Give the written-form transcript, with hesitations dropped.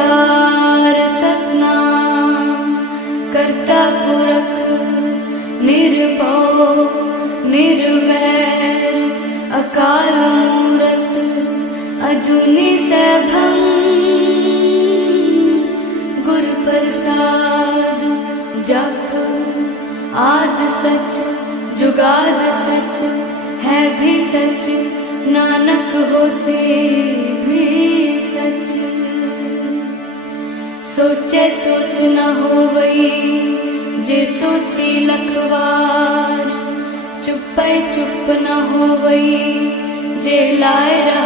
ओंकार सतनाम करता पुरख निर्भव निर्वैर अकाल मूरत अजूनी सैभं गुर प्रसाद जप आद सच जुगाद सच है भी सच नानक होसे भी सच। सोचे सोच न होवई जे सोची लखवार चुपै चुप न होवई जे लाए रहा